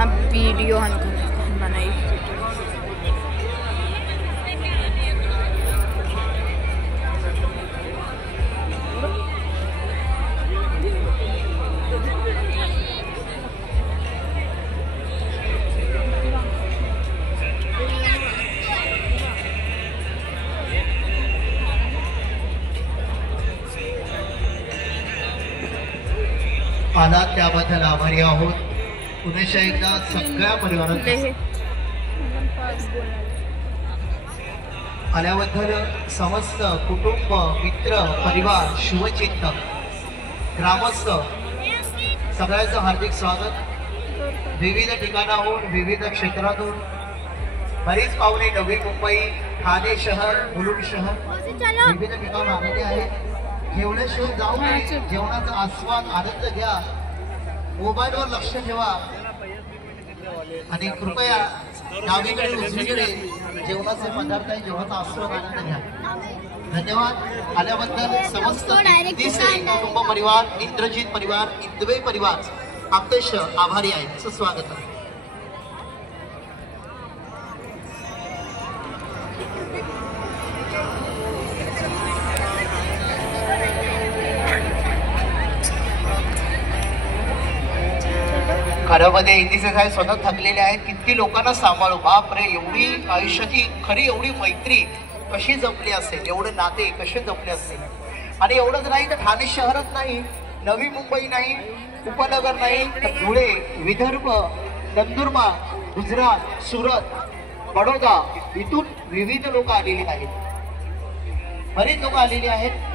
una video बनाई। आला त्याबद्दल आभारी आहोत। पुन्हा एकदा सगळ्या परिवाराला आल्याबद्दल समस्त कुटुंब मित्र परिवार शुभचिंतक ग्रामस्थ सगळ्यांचं हार्दिक स्वागत। विविध ठिकाणाहून विविध क्षेत्रातून बरीच पाहुणे नवी मुंबई ठाणे शहर मुलुंड शहर विविध ठिकाणून आलेले आहेत। जेवणाशिवाय जाऊ नये, जेवणाचा आस्वाद आनंद घ्या, मोबाईलवर लक्ष ठेवा आणि कृपया डावीकडे उजवीकडे जेवणाचे पदार्थ आहे जेवणाचा आस्वाद आनंद घ्या। धन्यवाद। आल्याबद्दल समस्त कुटुंब परिवार इंद्रजित परिवार इंदवे परिवार अत्यंत आभारी आहे। सुस्वागत आहे। घरामध्ये इंदिसे साहेब स्वतः थकलेले आहेत। किती लोकांना सांभाळू, बाप रे, एवढी आयुष्याची खरी एवढी मैत्री कशी जपली असेल, एवढे नाते कसे जपले असतील। आणि एवढंच नाही तर ठाणे शहरात नाही, नवी मुंबई नाही, उपनगर नाही तर धुळे विदर्भ नंदुरबार गुजरात सुरत बडोदा इथून विविध लोक आलेली आहेत, बरेच लोक आलेली आहेत।